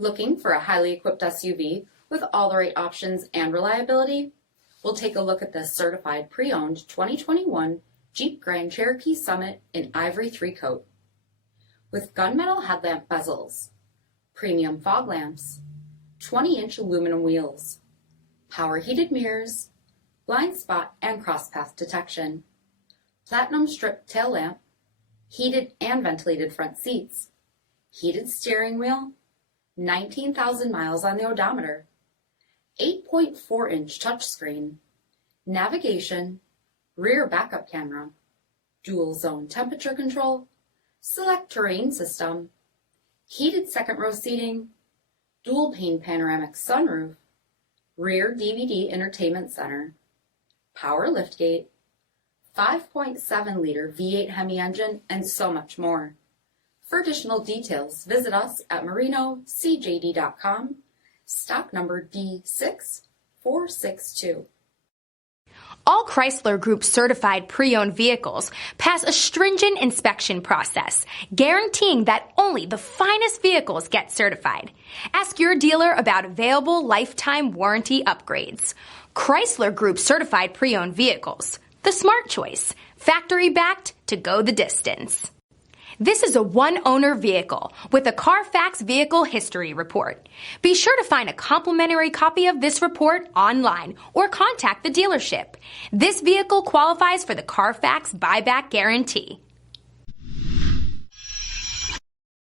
Looking for a highly equipped SUV with all the right options and reliability? We'll take a look at this certified pre-owned 2021 Jeep Grand Cherokee Summit in Ivory 3-Coat. With gunmetal headlamp bezels, premium fog lamps, 20-inch aluminum wheels, power heated mirrors, blind spot and crosspath detection, platinum strip tail lamp, heated and ventilated front seats, heated steering wheel, 19,000 miles on the odometer, 8.4-inch touchscreen, navigation, rear backup camera, dual zone temperature control, SELEC-TERRAIN system, heated second row seating, dual pane panoramic sunroof, rear DVD entertainment center, power liftgate, 5.7-liter V8 HEMI engine, and so much more. For additional details, visit us at marinocjd.com, stock number D6462. All Chrysler Group certified pre-owned vehicles pass a stringent inspection process, guaranteeing that only the finest vehicles get certified. Ask your dealer about available lifetime warranty upgrades. Chrysler Group certified pre-owned vehicles, the smart choice, factory backed to go the distance. This is a one-owner vehicle with a CARFAX vehicle history report. Be sure to find a complimentary copy of this report online or contact the dealership. This vehicle qualifies for the CARFAX buyback guarantee.